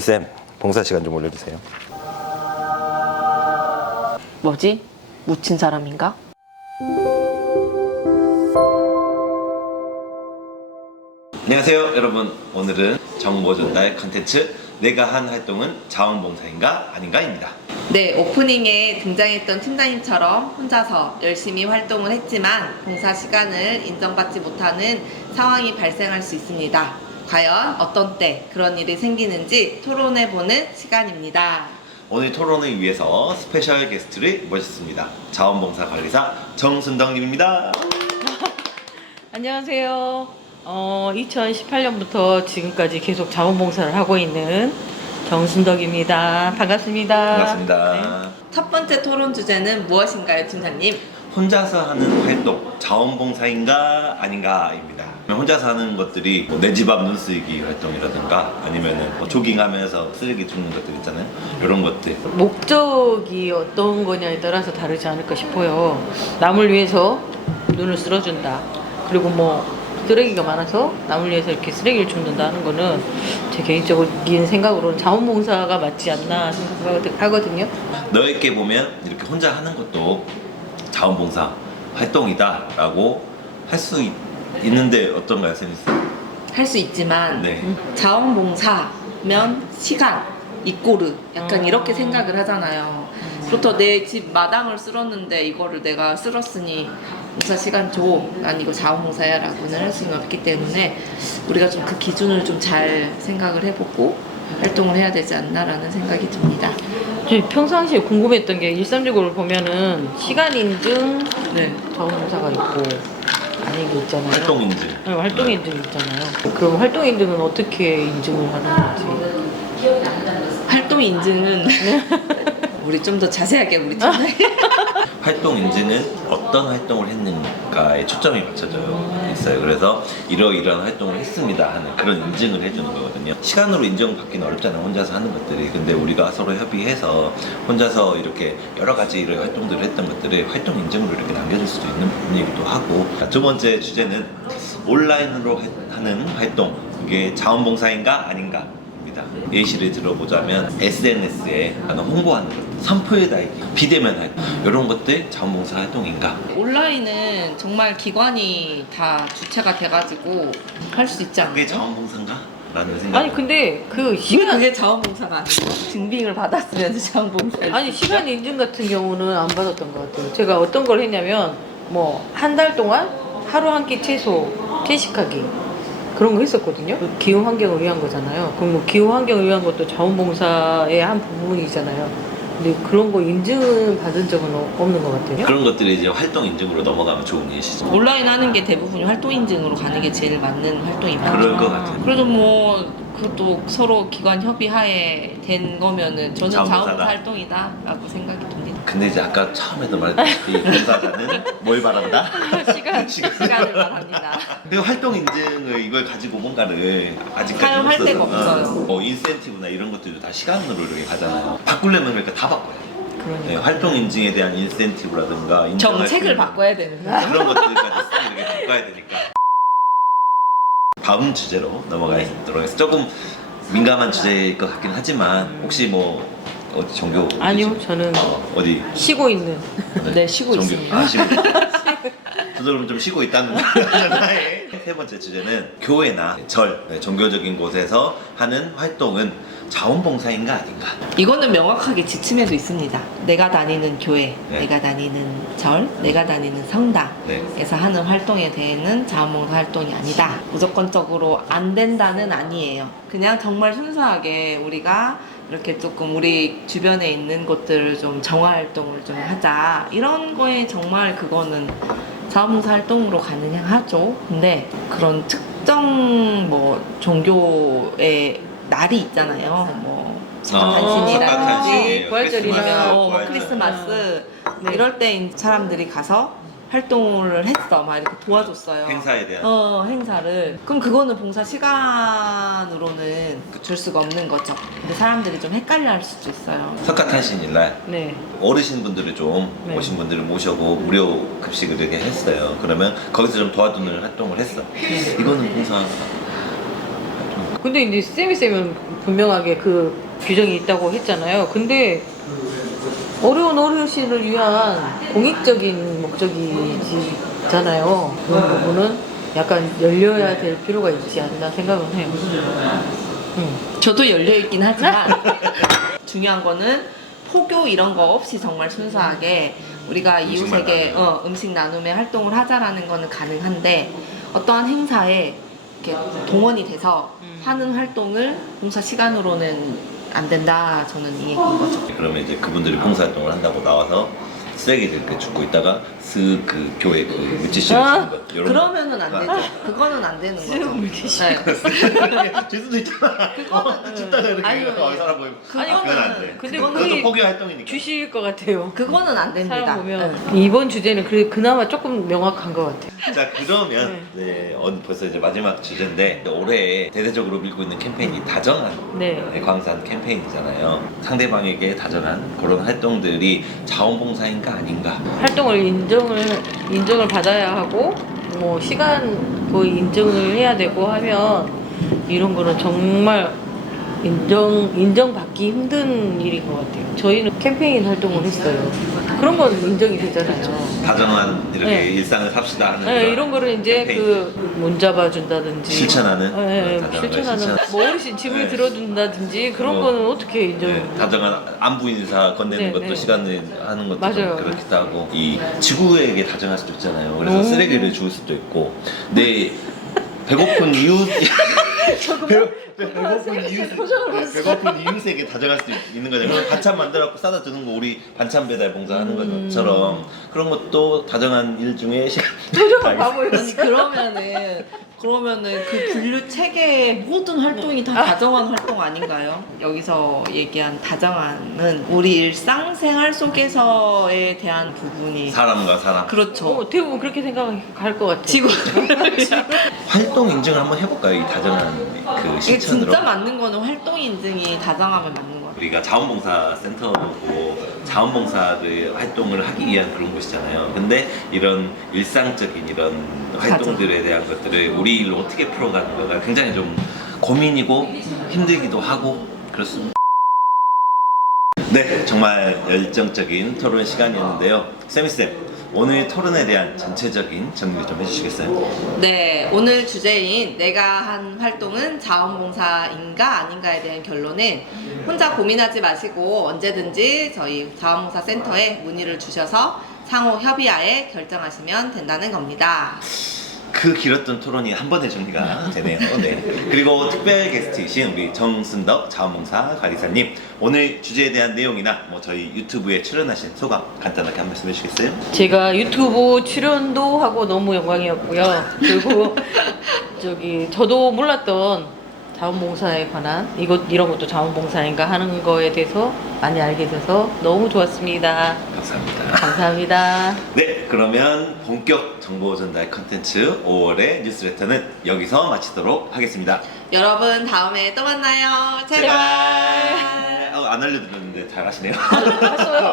쌤, 봉사 시간 좀 올려주세요. 뭐지? 묻힌 사람인가? 안녕하세요 여러분, 오늘은 정보 전달 컨텐츠 내가 한 활동은 자원봉사인가 아닌가입니다. 네, 오프닝에 등장했던 팀장님처럼 혼자서 열심히 활동을 했지만 봉사 시간을 인정받지 못하는 상황이 발생할 수 있습니다. 과연 어떤 때 그런 일이 생기는지 토론해보는 시간입니다. 오늘 토론을 위해서 스페셜 게스트를 모셨습니다. 자원봉사 관리사 정순덕님입니다. 안녕하세요. 2018년부터 지금까지 계속 자원봉사를 하고 있는 정순덕입니다. 반갑습니다. 반갑습니다. 첫 번째 토론 주제는 무엇인가요, 팀장님? 혼자서 하는 활동, 자원봉사인가 아닌가입니다. 혼자서 하는 것들이 내 집 앞 눈쓰기 활동이라든가 아니면은 조깅하면서 쓰레기 줍는 것들 있잖아요. 이런 것들. 목적이 어떤 거냐에 따라서 다르지 않을까 싶어요. 남을 위해서 눈을 쓸어준다. 그리고 뭐 쓰레기가 많아서 남을 위해서 이렇게 쓰레기를 줍는다 하는 거는 제 개인적인 생각으로는 자원봉사가 맞지 않나 생각하거든요. 넓게 보면 이렇게 혼자 하는 것도 자원봉사 활동이다라고 할 수 있는데 어떤가요, 쌤? 할 수 있지만 네. 자원봉사면 시간, 이꼬르 약간 이렇게 생각을 하잖아요. 그렇다 내 집 마당을 쓸었는데 이거를 내가 쓸었으니 봉사 시간 줘. 난 이거 자원봉사야 라고는 할 수는 없기 때문에 우리가 좀 그 기준을 좀 잘 생각을 해보고 활동을 해야 되지 않나라는 생각이 듭니다. 평상시에 궁금했던 게 일상적으로 보면은 시간 인증 네. 자원봉사가 있고 아닌 게 있잖아요. 활동 인증. 네, 활동 인증 있잖아요. 그럼 활동 인증은 어떻게 인증을 하는 건지. 활동 인증은 우리 좀 더 자세하게 우리 팀장님 활동 인증은 어떤 활동을 했는가에 초점이 맞춰져 있어요. 그래서 이러이러한 활동을 했습니다 하는 그런 인증을 해주는 거거든요. 시간으로 인정받기는 어렵잖아요, 혼자서 하는 것들이. 근데 우리가 서로 협의해서 혼자서 이렇게 여러 가지 이런 활동들을 했던 것들을 활동 인증으로 이렇게 남겨줄 수도 있는 부분이기도 하고. 두 번째 주제는 온라인으로 하는 활동, 이게 자원봉사인가 아닌가. 예시를 들어보자면 SNS에 홍보하는 것, 선포에 달기, 비대면 활동, 이런 것들 자원봉사 활동인가? 온라인은 정말 기관이 다 주체가 돼가지고 할 수 있지 그게 않나요? 자원봉사인가? 라는 생각. 아니 근데 그 왜 시간 그게 자원봉사가 아니고 증빙을 받았으면 자원봉사. 아니 시간 인증 같은 경우는 안 받았던 것 같아요. 제가 어떤 걸 했냐면 뭐 한 달 동안 하루 한 끼 채소 채식하기 그런 거 했었거든요. 그 기후 환경을 위한 거잖아요. 그럼 뭐 기후 환경을 위한 것도 자원봉사의 한 부분이잖아요. 근데 그런 거 인증 받은 적은 없는 것 같아요. 그런 것들이 이제 활동 인증으로 넘어가면 좋은 예시죠. 온라인 하는 게 대부분이 활동 인증으로 가는 게 제일 맞는 활동입니다. 그럴 것 같아요. 그래도 뭐 그것도 서로 기관 협의하에 된 거면은 저는 자원봉사다. 자원봉사 활동이다라고 생각이 듭니다. 근데 이제 아까 처음에도 말했다시피 봉사자는 뭘 바란다? 시간을 말합니다. 그 활동 인증을 이걸 가지고 뭔가를 아직까지 사용할 못 데가 써서, 없어요. 인센티브나 이런 것들도 다 시간으로 이렇게 가잖아요. 바꾸려면 그러니까 다 바꿔요. 그러니까. 네, 활동 인증에 대한 인센티브라든가 인정할 수 정책을 있는 바꿔야 되는 거야. 그런 것들까지 이렇게 바꿔야 되니까. 다음 주제로 넘어가도록 하겠습니다. 조금 민감한 주제일 것 같긴 하지만 혹시 뭐 어디 종교 아니요, 어디지? 저는 어디 쉬고 있는. 네, 쉬고 종교 있습니다. 쉬고 저도 그럼 좀 쉬고 있다는 하나의 세 번째 주제는 교회나 절, 종교적인 곳에서 하는 활동은 자원봉사인가 아닌가. 이거는 명확하게 지침에도 있습니다. 내가 다니는 교회, 네. 내가 다니는 절, 내가 다니는 성당에서 네. 하는 활동에 대해는 자원봉사 활동이 아니다. 무조건적으로 안 된다는 아니에요. 그냥 정말 순수하게 우리가 이렇게 조금 우리 주변에 있는 것들을 좀 정화 활동을 좀 하자. 이런 거에 정말 그거는 자원봉사 활동으로 가능하죠. 근데 그런 특정 뭐 종교의 날이 있잖아요. 뭐 석가탄신일, 석가탄신이라든지 부활절이나 아니면 뭐 부활절. 크리스마스 네. 이럴 때 사람들이 가서 활동을 했어. 막 이렇게 도와줬어요. 행사에 대한 행사를. 그럼 그거는 봉사 시간으로는 줄 수가 없는 거죠. 근데 사람들이 좀 헷갈려 할 수도 있어요. 석가탄신일날 네. 어르신분들을 좀 네. 오신 분들을 모셔고 무료 급식을 이렇게 했어요. 그러면 거기서 좀 도와주는 활동을 했어. 이거는 봉사. 근데 이제 쌤은 분명하게 그 규정이 있다고 했잖아요. 근데 어려운 어르신을 위한 공익적인 목적이잖아요. 그런 부분은 약간 열려야 될 필요가 있지 않나 생각은 해요. 저도 열려있긴 하지만 중요한 거는 포교 이런 거 없이 정말 순수하게 우리가 이웃에게 음식 나눔의 활동을 하자라는 거는 가능한데 어떠한 행사에 이렇게 동원이 돼서 하는 활동을 봉사 시간으로는 안 된다. 저는 이 얘기인 거죠. 그러면 이제 그분들이 봉사활동을 한다고 나와서 쓰레기를 이렇게 줍고 있다가 쓱 그 교회 그 물티슈를 주는 것 이런 그러면은 안 되죠. 그거는 안 되는 거죠. 물티슈. 네. 줄 수도 있잖아. 줍다가 이렇게 아니, 사람 보이면 아니, 그건 안 돼. 근데 그것도 그게 포교 활동이니까. 주실 것 같아요. 그거는 안 됩니다. 사람 보면 네. 이번 주제는 그나마 조금 명확한 것 같아요. 자 그러면 네, 벌써 이제 마지막 주제인데 올해 대대적으로 밀고 있는 캠페인이 다정한 네. 광산 캠페인이잖아요. 상대방에게 다정한 그런 활동들이 자원봉사인가 아닌가. 활동을 인정을 받아야 하고 뭐 시간 거의 인정을 해야 되고 하면 이런 거는 정말 인정받기 힘든 일인 것 같아요. 저희는 캠페인 활동을 했어요. 그런 건 인정이 되잖아요. 다정한 이렇게 네. 일상을 삽시다 하는 네, 그런 이런 거를 이제 캠페인. 그 문 잡아준다든지 실천하는 네, 다정한 걸 실천하는 실천. 뭐 어르신 짐을 네. 들어준다든지 그런 뭐, 거는 어떻게 인정? 네, 다정한 안부 인사 건네는 네, 것도 네. 시간을 하는 것도 맞아요. 좀 그렇기도 하고 이 지구에게 다정할 수도 있잖아요. 그래서 쓰레기를 줄 수도 있고 내 배고픈 이웃 배고픈 이웃에게 다정할 수 있는 거잖아요. 반찬 만들어갖고 싸다 주는 거 우리 반찬 배달 봉사하는 것처럼 그런 것도 다정한 일 중에 바보예요. 아니, 그러면은 그 분류 체계의 모든 활동이 다 다정한 활동 아닌가요? 여기서 얘기한 다정한은 우리 일상생활 속에서에 대한 부분이 사람과 사람 그렇죠. 대부분 그렇게 생각할 것 같아요. 지구 활동 인증을 한번 해볼까요? 이 다정한 그 이게 실천으로. 진짜 맞는 거는 활동 인증이 다정하면 맞는 거 같아요. 우리가 자원봉사 센터고 자원봉사를 활동을 하기 위한 그런 곳이잖아요. 근데 이런 일상적인 이런 활동들에 대한 것들을 우리 일로 어떻게 풀어가는 거가 굉장히 좀 고민이고 힘들기도 하고 그렇습니다. 네, 정말 열정적인 토론 시간이었는데요. 세미쌤, 오늘 토론에 대한 전체적인 정리 좀 해주시겠어요? 네, 오늘 주제인 내가 한 활동은 자원봉사인가 아닌가에 대한 결론은 혼자 고민하지 마시고 언제든지 저희 자원봉사 센터에 문의를 주셔서 상호 협의하에 결정하시면 된다는 겁니다. 그 길었던 토론이 한 번에 정리가 되네요. 네. 그리고 특별 게스트이신 우리 정순덕 자원봉사 관리사님, 오늘 주제에 대한 내용이나 뭐 저희 유튜브에 출연하신 소감 간단하게 한 말씀 해주시겠어요? 제가 유튜브 출연도 하고 너무 영광이었고요. 그리고 저도 몰랐던 자원봉사에 관한 이런 것도 자원봉사인가 하는 거에 대해서 많이 알게 돼서 너무 좋았습니다. 감사합니다. 감사합니다. 네, 그러면 본격 정보 전달 컨텐츠 5월의 뉴스레터는 여기서 마치도록 하겠습니다. 여러분 다음에 또 만나요. 제발. 안 알려드렸는데 잘 하시네요. 했어요.